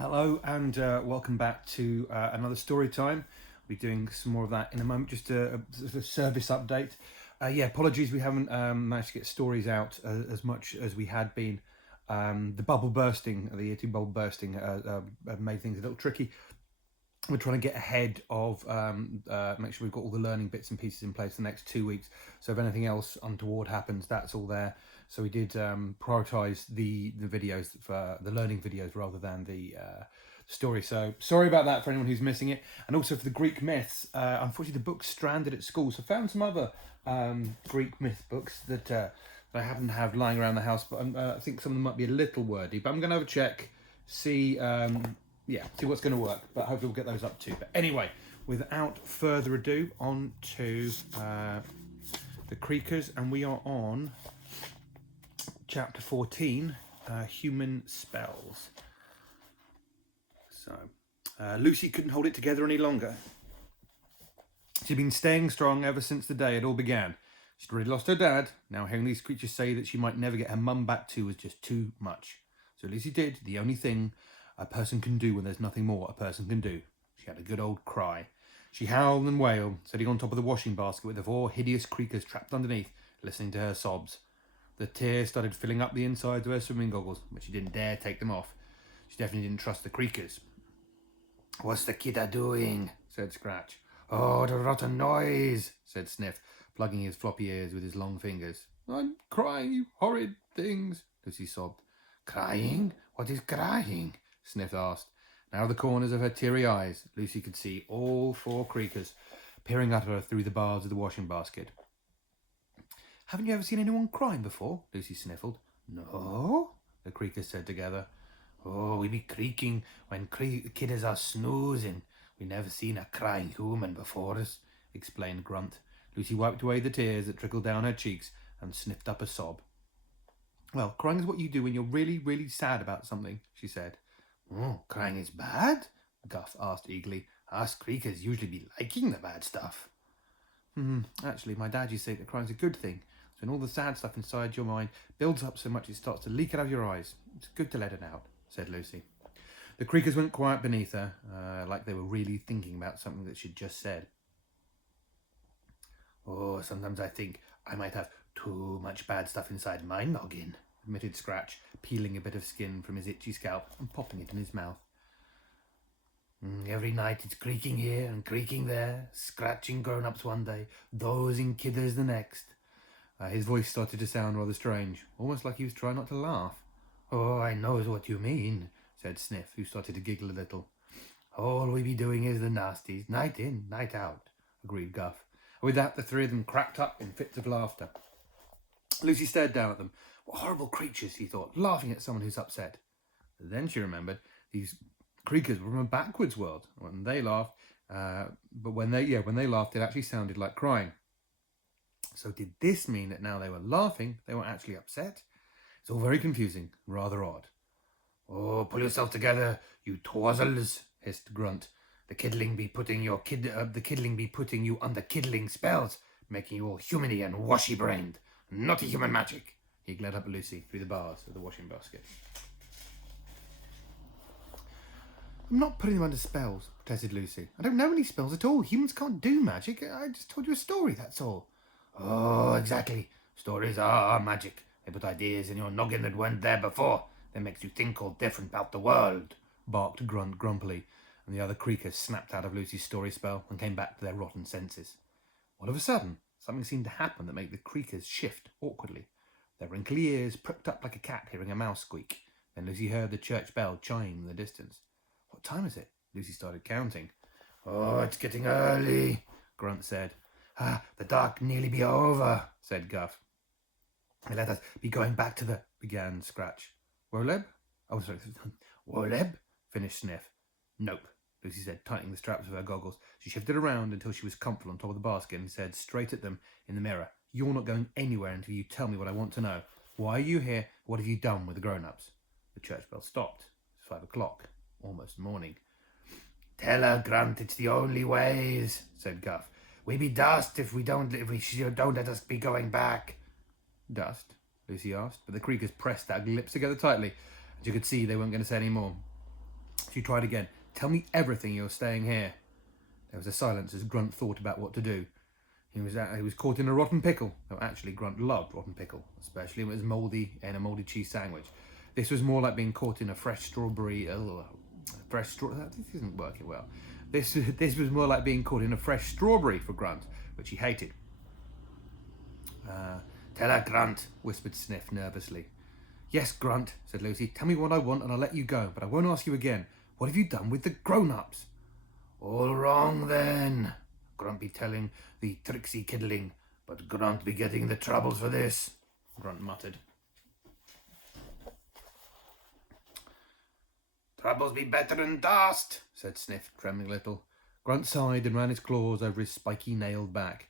Hello and welcome back to another story time. I'll be doing some more of that in a moment, just a service update. Apologies we haven't managed to get stories out as much as we had been. The bubble bursting, the year 2 bubble bursting made things a little tricky. We're trying to get ahead of, make sure we've got all the learning bits and pieces in place the next 2 weeks. So if anything else untoward happens, that's all there. So we did prioritise the videos for the learning videos rather than the story. So sorry about that for anyone who's missing it. And also for the Greek myths, unfortunately the book's stranded at school. So I found some other Greek myth books that I happen to have lying around the house, but I think some of them might be a little wordy. But I'm going to have a check, see what's going to work. But hopefully we'll get those up too. But anyway, without further ado, on to the Creakers, and we are on Chapter 14, Human Spells. So, Lucy couldn't hold it together any longer. She'd been staying strong ever since the day it all began. She'd already lost her dad. Now hearing these creatures say that she might never get her mum back too was just too much. So Lucy did the only thing a person can do when there's nothing more a person can do. She had a good old cry. She howled and wailed, sitting on top of the washing basket with the 4 hideous creakers trapped underneath, listening to her sobs. The tears started filling up the insides of her swimming goggles, but she didn't dare take them off. She definitely didn't trust the creakers. "What's the kidda doing?" said Scratch. "Oh, the rotten noise," said Sniff, plugging his floppy ears with his long fingers. "I'm crying, you horrid things," Lucy sobbed. "Crying? What is crying?" Sniff asked. Out of the corners of her teary eyes, Lucy could see all 4 creakers peering at her through the bars of the washing basket. "Haven't you ever seen anyone crying before?" Lucy sniffled. "No," the creakers said together. "Oh, we be creaking when kidders are snoozing. We never seen a crying human before us," explained Grunt. Lucy wiped away the tears that trickled down her cheeks and sniffed up a sob. "Well, crying is what you do when you're really, really sad about something," she said. "Oh, crying is bad?" Guff asked eagerly. "Us creakers usually be liking the bad stuff." Actually, my dad used to say that crying's a good thing. It's when all the sad stuff inside your mind builds up so much it starts to leak out of your eyes. It's good to let it out," said Lucy. The creakers went quiet beneath her, like they were really thinking about something that she'd just said. "Oh, sometimes I think I might have too much bad stuff inside my noggin," admitted Scratch, peeling a bit of skin from his itchy scalp and popping it in his mouth. "Every night it's creaking here and creaking there, scratching grown-ups one day, dozing kidders the next." His voice started to sound rather strange, almost like he was trying not to laugh. "Oh, I knows what you mean," said Sniff, who started to giggle a little. "All we be doing is the nasties, night in, night out," agreed Guff. And with that, the 3 of them cracked up in fits of laughter. Lucy stared down at them. What horrible creatures, she thought, laughing at someone who's upset. But then she remembered these creakers were from a backwards world. When they laughed, when they laughed, it actually sounded like crying. So did this mean that now they were laughing, they weren't actually upset? It's all very confusing, rather odd. "Oh, pull yourself together, you twazzles," hissed Grunt. The kiddling be putting you under kiddling spells, making you all humany and washy-brained. Naughty human magic." He glared up at Lucy through the bars of the washing basket. "I'm not putting them under spells," protested Lucy. "I don't know any spells at all. Humans can't do magic. I just told you a story, that's all." "Oh, exactly. Stories are magic. They put ideas in your noggin that weren't there before. That makes you think all different about the world," barked Grunt grumpily, and the other creakers snapped out of Lucy's story spell and came back to their rotten senses. All of a sudden, something seemed to happen that made the creakers shift awkwardly. Their wrinkly ears pricked up like a cat hearing a mouse squeak. Then Lucy heard the church bell chime in the distance. "What time is it?" Lucy started counting. "Oh, it's getting early," Grunt said. "The dark nearly be over," said Guff. "Let us be going back to the—" began Scratch. "Woleb?" "Oh, sorry. Woleb?" finished Sniff. "Nope," Lucy said, tightening the straps of her goggles. She shifted around until she was comfortable on top of the basket and said straight at them in the mirror, "You're not going anywhere until you tell me what I want to know. Why are you here? What have you done with the grown-ups?" The church bell stopped. It's 5 o'clock, almost morning. "Tell her, Grunt, it's the only ways," said Guff. "We be dust if she don't let us be going back." "Dust?" Lucy asked, but the creakers pressed their lips together tightly, and she could see they weren't going to say any more. She tried again. Tell me everything. You're staying here. There was a silence as Grunt thought about what to do. He was caught in a rotten pickle. Though actually, Grunt loved rotten pickle, especially when it was mouldy in a mouldy cheese sandwich. This was more like being caught in a fresh strawberry. This isn't working well. This was more like being caught in a fresh strawberry for Grunt, which he hated. Tell her, Grunt, whispered Sniff nervously. Yes, Grunt, said Lucy. Tell me what I want and I'll let you go, but I won't ask you again. What have you done with the grown-ups? All wrong, then. Grunt be telling the tricksy kiddling, but Grunt be getting the troubles for this, Grunt muttered. Troubles be better than dust, said Sniff, trembling a little. Grunt sighed and ran his claws over his spiky nailed back.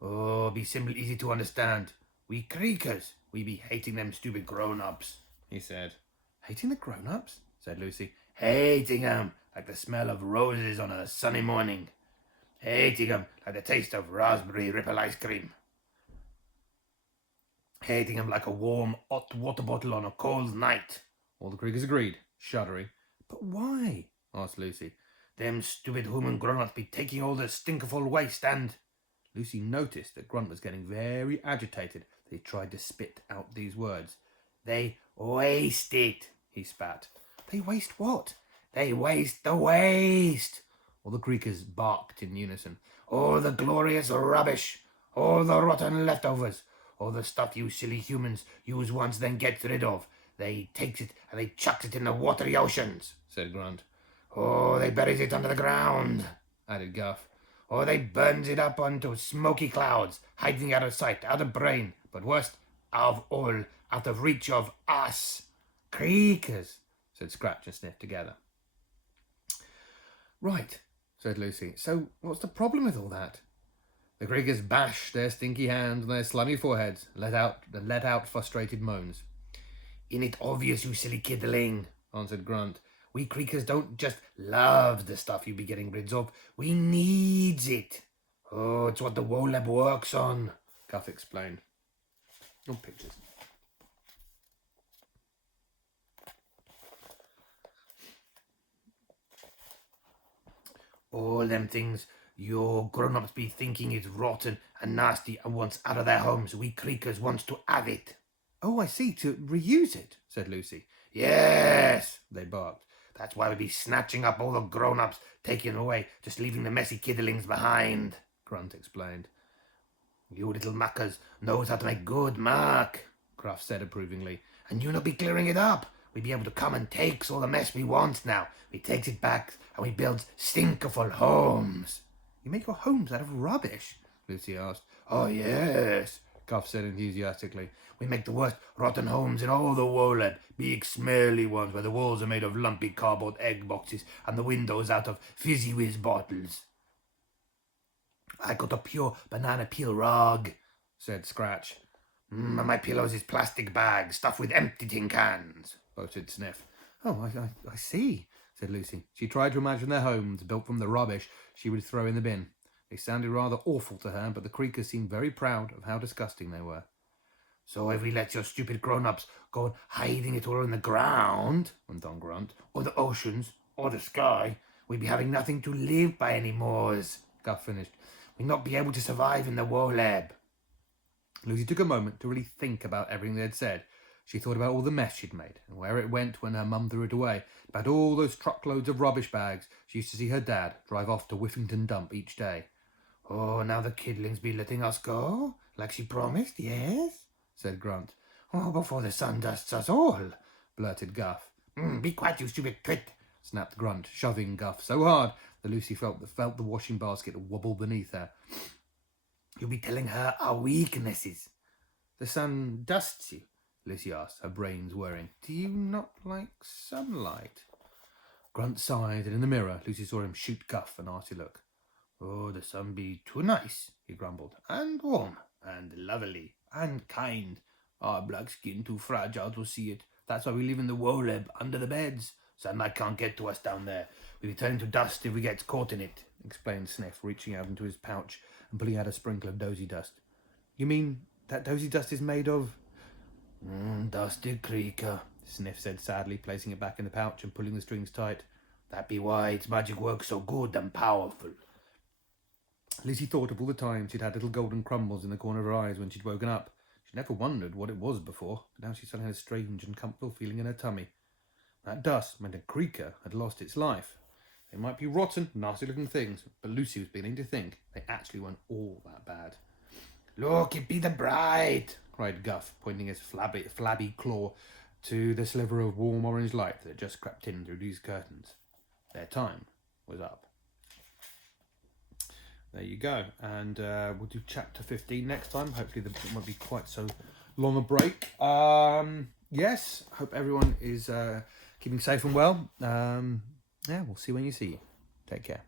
Oh, be simple easy to understand. We creakers, we be hating them stupid grown-ups, he said. Hating the grown-ups? Said Lucy. Hating 'em like the smell of roses on a sunny morning. Hating 'em like the taste of raspberry ripple ice cream. Hating 'em like a warm, hot water bottle on a cold night. All the creakers agreed, shuddering. But why? Asked Lucy. Them stupid human grown-ups be taking all the stinkful waste and... Lucy noticed that Grunt was getting very agitated. He tried to spit out these words. They waste it, he spat. They waste what? They waste the waste. All the creakers barked in unison. All the glorious rubbish. All the rotten leftovers. All the stuff you silly humans use once then get rid of. They takes it and they chucks it in the watery oceans, said Grunt. Oh, they buries it under the ground, added Guff. Or they burns it up onto smoky clouds, hiding out of sight, out of brain, but worst of all, out of reach of us. Creakers, said Scratch and Sniff together. Right, said Lucy. So what's the problem with all that? The creakers bashed their stinky hands on their slimy foreheads, let out frustrated moans. Isn't it obvious, you silly kiddling, answered Grunt. We creakers don't just love the stuff you be getting rid of. We needs it. Oh, it's what the Wolab works on, Guff explained. No pictures. All them things your grown-ups be thinking is rotten and nasty and wants out of their homes. We creakers wants to have it. Oh, I see, to reuse it, said Lucy. Yes, they barked. That's why we be snatching up all the grown-ups, taking away, just leaving the messy kiddlings behind, Grunt explained. You little muckers knows how to make good mark, Gruff said approvingly. And you not be clearing it up. We be able to come and takes all the mess we wants now. We takes it back and we builds stinkerful homes. You make your homes out of rubbish? Lucy asked. Oh, yes, Guff said enthusiastically. We make the worst rotten homes in all the Wolab, big smelly ones where the walls are made of lumpy cardboard egg boxes and the windows out of fizzy whiz bottles. I got a pure banana peel rug, said Scratch. And my pillows is plastic bags stuffed with empty tin cans, boasted Sniff. Oh, I see, said Lucy. She tried to imagine their homes built from the rubbish she would throw in the bin. They sounded rather awful to her, but the creakers seemed very proud of how disgusting they were. So if we let your stupid grown-ups go hiding it all in the ground, went on Grunt, or the oceans, or the sky, we'd be having nothing to live by anymore, Guff finished. We'd not be able to survive in the Wolab. Lucy took a moment to really think about everything they had said. She thought about all the mess she'd made, and where it went when her mum threw it away, about all those truckloads of rubbish bags she used to see her dad drive off to Whiffington Dump each day. Oh, now the kidlings be letting us go, like she promised, yes? Said Grunt. Oh, before the sun dusts us all, blurted Guff. Be quiet, you stupid twit, snapped Grunt, shoving Guff so hard that Lucy felt the washing basket wobble beneath her. You'll be telling her our weaknesses. The sun dusts you, Lucy asked, her brains whirring. Do you not like sunlight? Grunt sighed, and in the mirror Lucy saw him shoot Guff an arty look. Oh, the sun be too nice, he grumbled, and warm, and lovely, and kind. Our black skin too fragile to see it. That's why we live in the Wolab, under the beds. Sunlight can't get to us down there. We be turning to dust if we get caught in it, explained Sniff, reaching out into his pouch and pulling out a sprinkle of dozy dust. You mean that dozy dust is made of... Dusty creaker, Sniff said sadly, placing it back in the pouch and pulling the strings tight. That be why its magic works so good and powerful. Lizzie thought of all the times she'd had little golden crumbles in the corner of her eyes when she'd woken up. She never wondered what it was before, but now she suddenly had a strange and uncomfortable feeling in her tummy. That dust meant a creaker had lost its life. They might be rotten, nasty-looking things, but Lucy was beginning to think they actually weren't all that bad. "Look, it be the bride!" cried Guff, pointing his flabby claw to the sliver of warm orange light that had just crept in through these curtains. Their time was up. There you go, and we'll do chapter 15 next time. Hopefully it won't be quite so long a break. Yes, hope everyone is keeping safe and well. Yeah, we'll see when you see you. Take care.